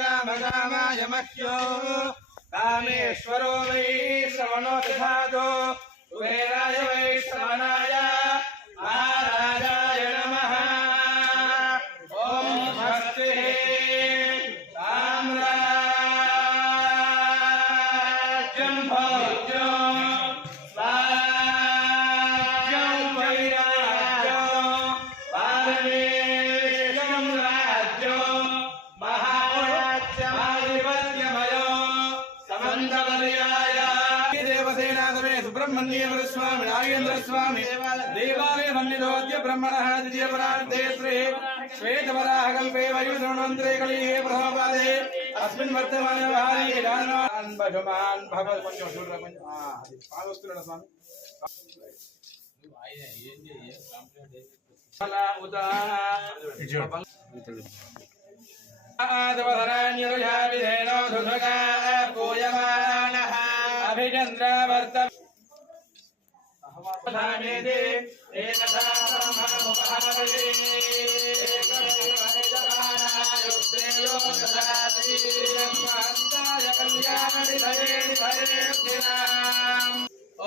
कामकामाय मह्यो कामेश्वरो वै श्रवणो दधातु कुबेराय वै श्रवणाय महाराजाय नमः ॐ स्वस्तिः साम्राज्यं भोज्यो బ్రహ్మణ్యేవర స్వామి నాగేంద్ర స్వామి దేవాలయ మన్నిదోద్య బ్రహ్మణ ద్వితీయపరార్థే శ్రీ శ్వేతవరాహ కల్పే వయుధృణవంత్రే కలియే ప్రభాపాదే అస్మిన్ వర్తమాన వ్యవహారీ గానాన్ భగవాన్ భగవత్ కొంచెం చూడరా కొంచెం అది స్వామి. అభిచంద్రవర్త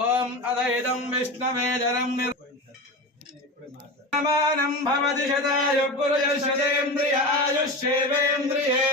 ఓం అదైదం విష్ణవే జరం నిర్మానం భవతి శతాయు పురుషేంద్రియ ఆయుష్యేంద్రియే